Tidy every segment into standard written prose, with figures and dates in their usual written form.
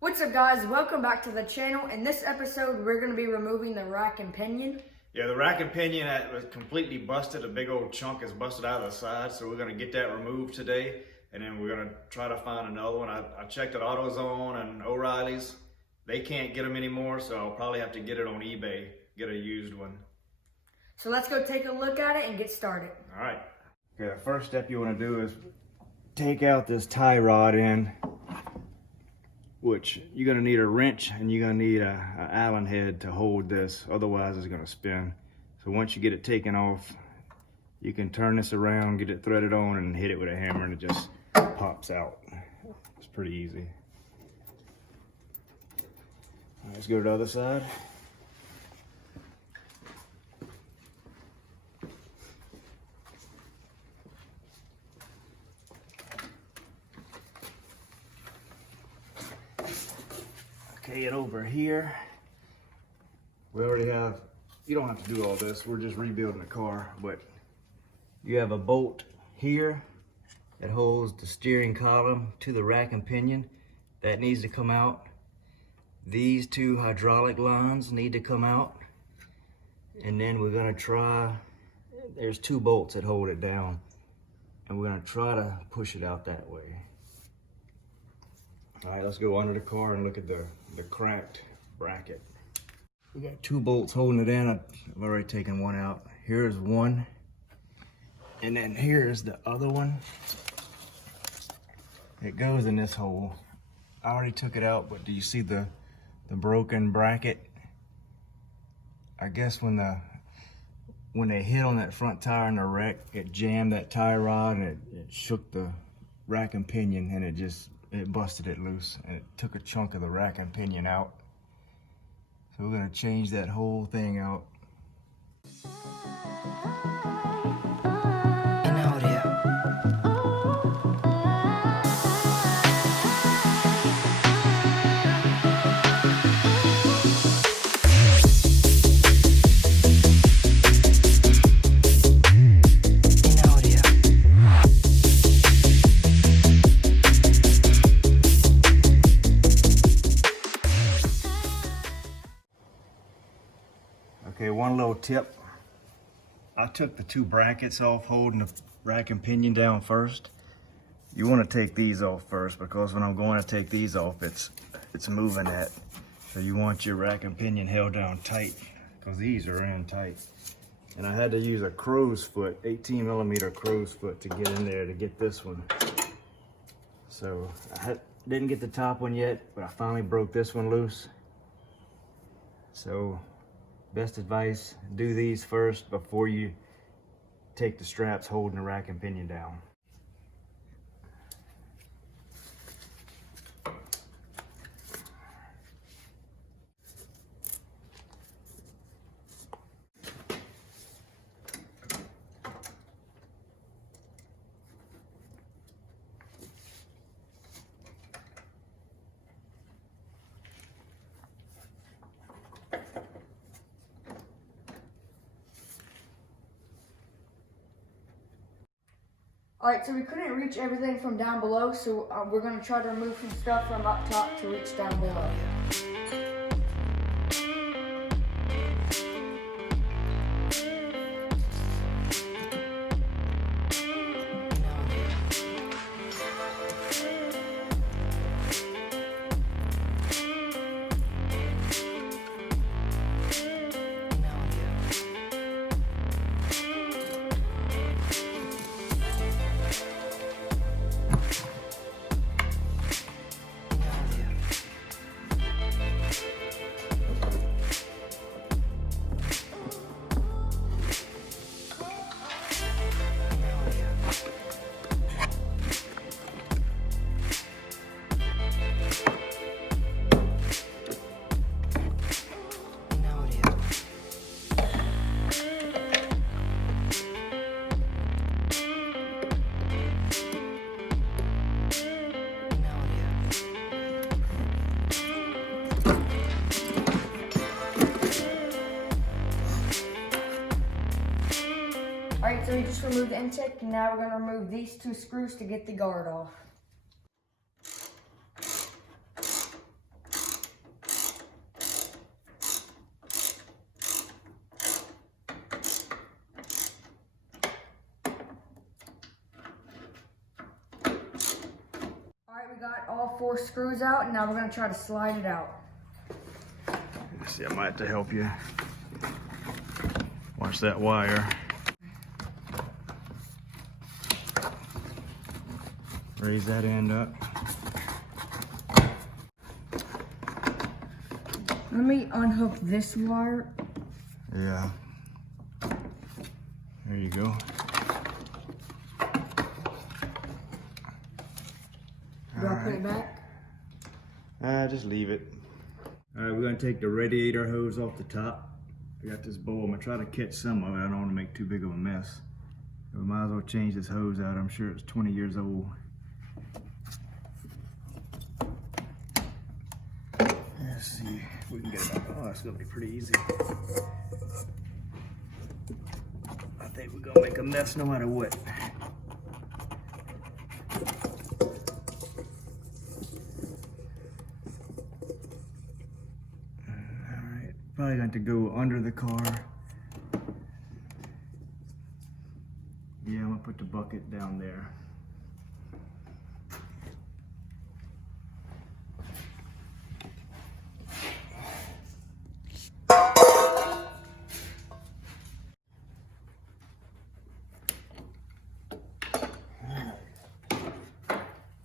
What's up, guys? Welcome back to the channel. In this episode, we're going to be removing the rack and pinion. Yeah, the rack and pinion was completely busted. A big old chunk is busted out of the side, so we're going to get that removed today, and then we're going to try to find another one. I checked at AutoZone and O'Reilly's. They can't get them anymore, so I'll probably have to get it on eBay, get a used one. So let's go take a look at it and get started. All right. Okay, the first step you want to do is take out this tie rod end, which you're gonna need a wrench and you're gonna need a Allen head to hold this, otherwise it's gonna spin. So once you get it taken off, you can turn this around, get it threaded on, and hit it with a hammer and it just pops out. It's pretty easy. All right, let's go to the other side. Okay, and over here, we already have, you don't have to do all this, we're just rebuilding the car, but you have a bolt here that holds the steering column to the rack and pinion. That needs to come out. These two hydraulic lines need to come out. And then we're gonna try, there's two bolts that hold it down, and we're gonna try to push it out that way. All right, let's go under the car and look at the cracked bracket. We got two bolts holding it in. I've already taken one out. Here's one, and then here's the other one. It goes in this hole. I already took it out, but do you see the broken bracket? I guess when they hit on that front tire in the wreck, it jammed that tie rod and it shook the rack and pinion, and it busted it loose, and it took a chunk of the rack and pinion out. So we're gonna change that whole thing out. Okay, one little tip. I took the two brackets off holding the rack and pinion down first. You want to take these off first, because when I'm going to take these off, it's moving that. So you want your rack and pinion held down tight, because these are in tight. And I had to use a crow's foot, 18mm crow's foot, to get in there to get this one. So didn't get the top one yet, but I finally broke this one loose. So best advice, do these first before you take the straps holding the rack and pinion down. Alright, so we couldn't reach everything from down below, so we're going to try to remove some stuff from up top to reach down below. Alright, so we just removed the intake, and now we're going to remove these two screws to get the guard off. 4 screws out, and now we're gonna try to slide it out. Let's see, I might have to help you. Watch that wire. Raise that end up. Let me unhook this wire. Yeah. There you go. Do I put it back? Just leave it. All right, we're gonna take the radiator hose off the top. I got this bowl. I'm gonna try to catch some of it. I don't want to make too big of a mess. We might as well change this hose out. I'm sure it's 20 years old. Let's see if we can get it out. Oh, it's gonna be pretty easy. I think we're gonna make a mess no matter what. Alright, probably going to go under the car. Yeah, I'm gonna put the bucket down there.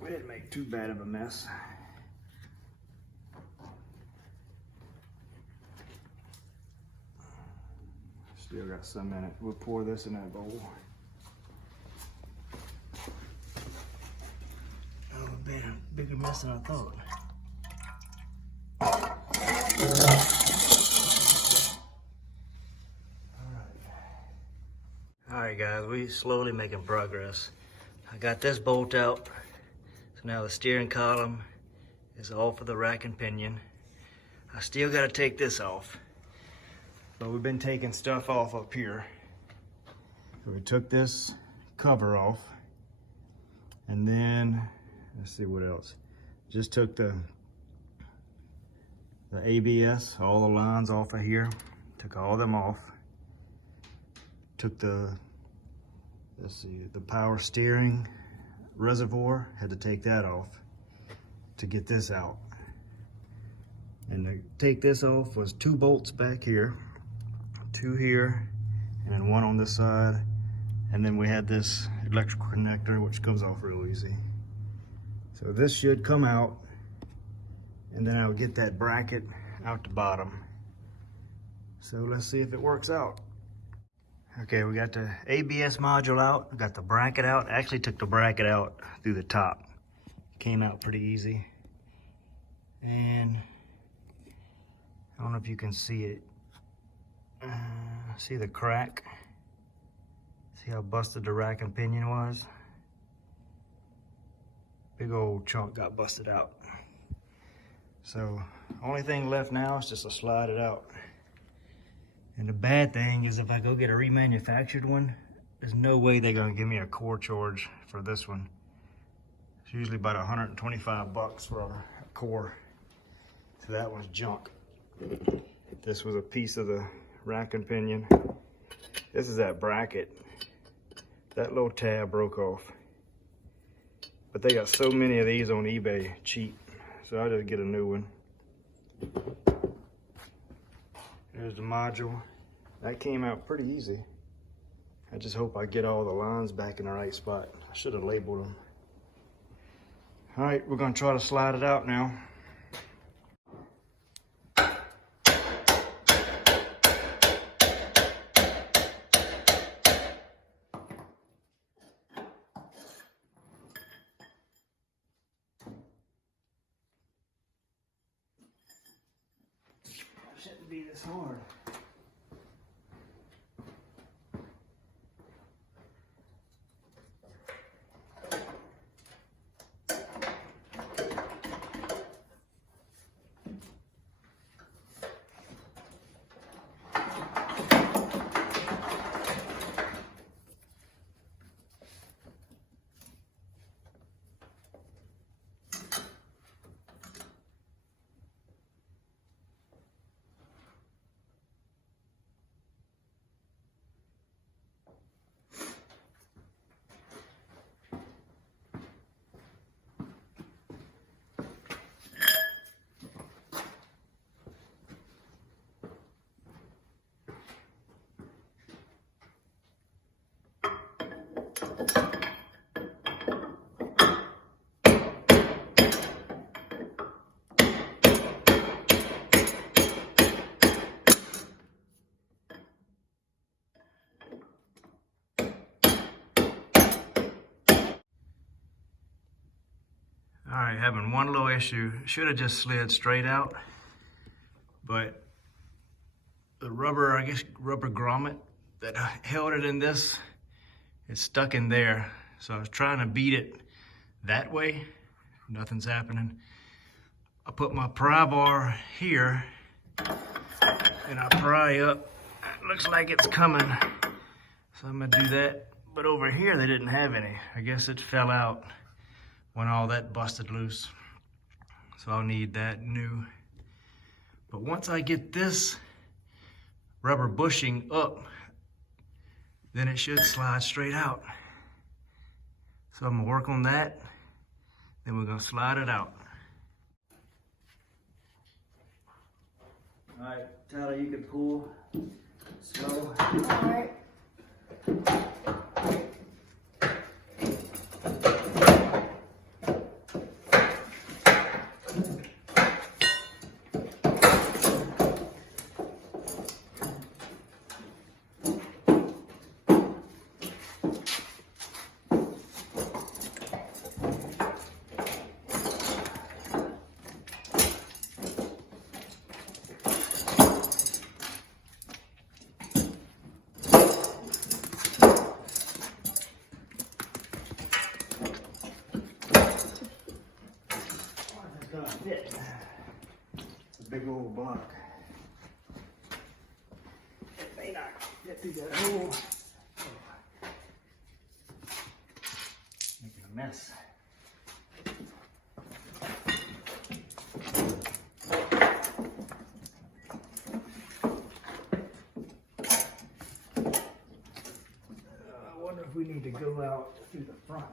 We didn't make too bad of a mess. Still got some in it. We'll pour this in that bowl. Oh, been a bigger mess than I thought. Alright guys, we slowly making progress. I got this bolt out. So now the steering column is off of the rack and pinion. I still got to take this off. But we've been taking stuff off up here. So we took this cover off. And then, let's see what else. Just took the ABS, all the lines off of here. Took all them off. Took the, let's see, the power steering reservoir, had to take that off to get this out. And to take this off was 2 bolts back here, 2 here, and 1 on this side. And then we had this electrical connector, which comes off real easy. So this should come out, and then I'll get that bracket out the bottom. So let's see if it works out. Okay, we got the ABS module out, we got the bracket out. Actually took the bracket out through the top. Came out pretty easy. And I don't know if you can see it. See the crack? See how busted the rack and pinion was? Big old chunk got busted out. So, only thing left now is just to slide it out. And the bad thing is if I go get a remanufactured one, there's no way they're gonna give me a core charge for this one. It's usually about 125 bucks for a core. So that one's junk. This was a piece of the rack and pinion. This is that bracket. That little tab broke off. But they got so many of these on eBay cheap. So I'll just get a new one. There's the module. That came out pretty easy. I just hope I get all the lines back in the right spot. I should have labeled them. All right, we're gonna try to slide it out now. Shouldn't be this hard. All right, having one little issue. Should have just slid straight out, but the rubber, I guess rubber grommet that held it in this, it's stuck in there. So I was trying to beat it that way. Nothing's happening. I put my pry bar here and I pry up. It looks like it's coming. So I'm gonna do that. But over here, they didn't have any. I guess it fell out when all that busted loose. So I'll need that new. But once I get this rubber bushing up, then it should slide straight out. So I'm gonna work on that, then we're gonna slide it out. All right, Tyler, you can pull slow. All right. Fit. It's a big old block. It may not get through that hole. Making a mess. I wonder if we need to go out through the front.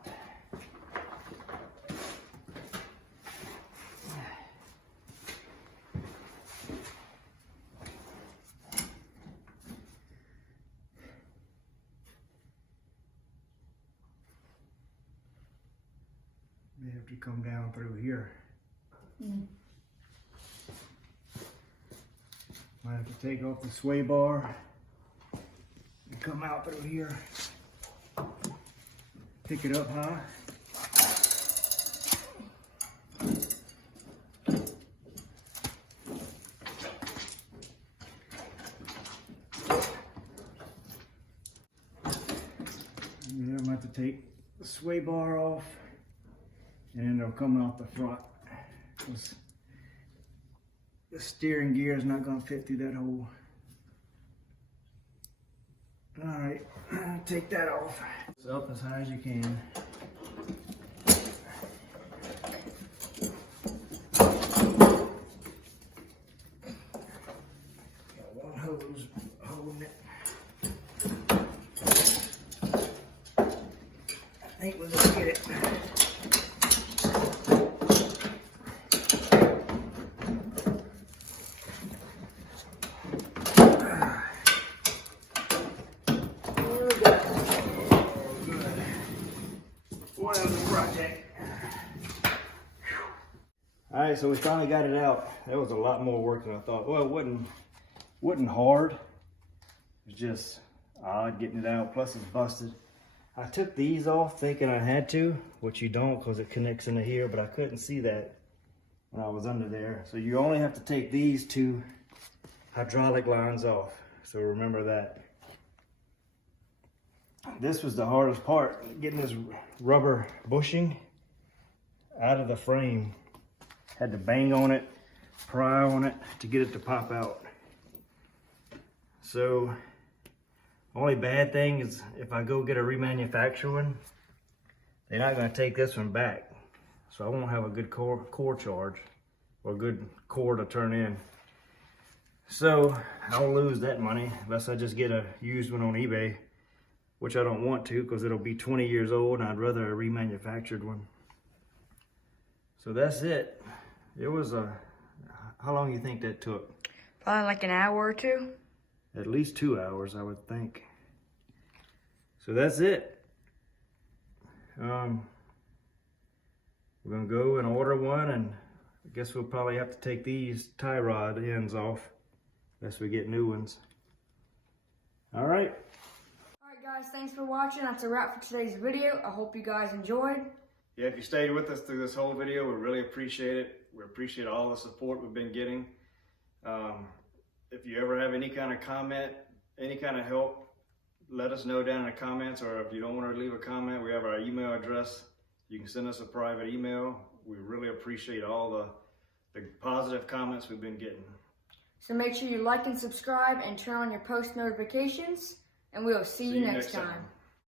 May have to come down through here. Might have to take off the sway bar and come out through here. Pick it up high. And then I'm going to have to take the sway bar off. And then they'll come out the front. The steering gear is not going to fit through that hole. All right, take that off. It's up as high as you can. Got one hose holding it. I think we're going to get it. All right, so we finally got it out. That was a lot more work than I thought. Well, it wasn't hard. It was just odd getting it out. Plus, it's busted. I took these off thinking I had to, which you don't because it connects into here, but I couldn't see that when I was under there. So you only have to take these two hydraulic lines off. So remember that. This was the hardest part, getting this rubber bushing out of the frame. Had to bang on it, pry on it to get it to pop out. So, only bad thing is if I go get a remanufactured one, they're not going to take this one back. So I won't have a good core charge or a good core to turn in. So I'll lose that money unless I just get a used one on eBay, which I don't want to because it'll be 20 years old and I'd rather a remanufactured one. So that's it. It was how long do you think that took? Probably like an hour or two. At least 2 hours, I would think. So that's it. We're gonna go and order one, and I guess we'll probably have to take these tie rod ends off unless we get new ones. All right. Alright guys, thanks for watching. That's a wrap for today's video. I hope you guys enjoyed. Yeah, if you stayed with us through this whole video, we really appreciate it. We appreciate all the support we've been getting. If you ever have any kind of comment, any kind of help, let us know down in the comments, or if you don't want to leave a comment, we have our email address. You can send us a private email. We really appreciate all the positive comments we've been getting. So make sure you like and subscribe and turn on your post notifications, and we'll see you next time.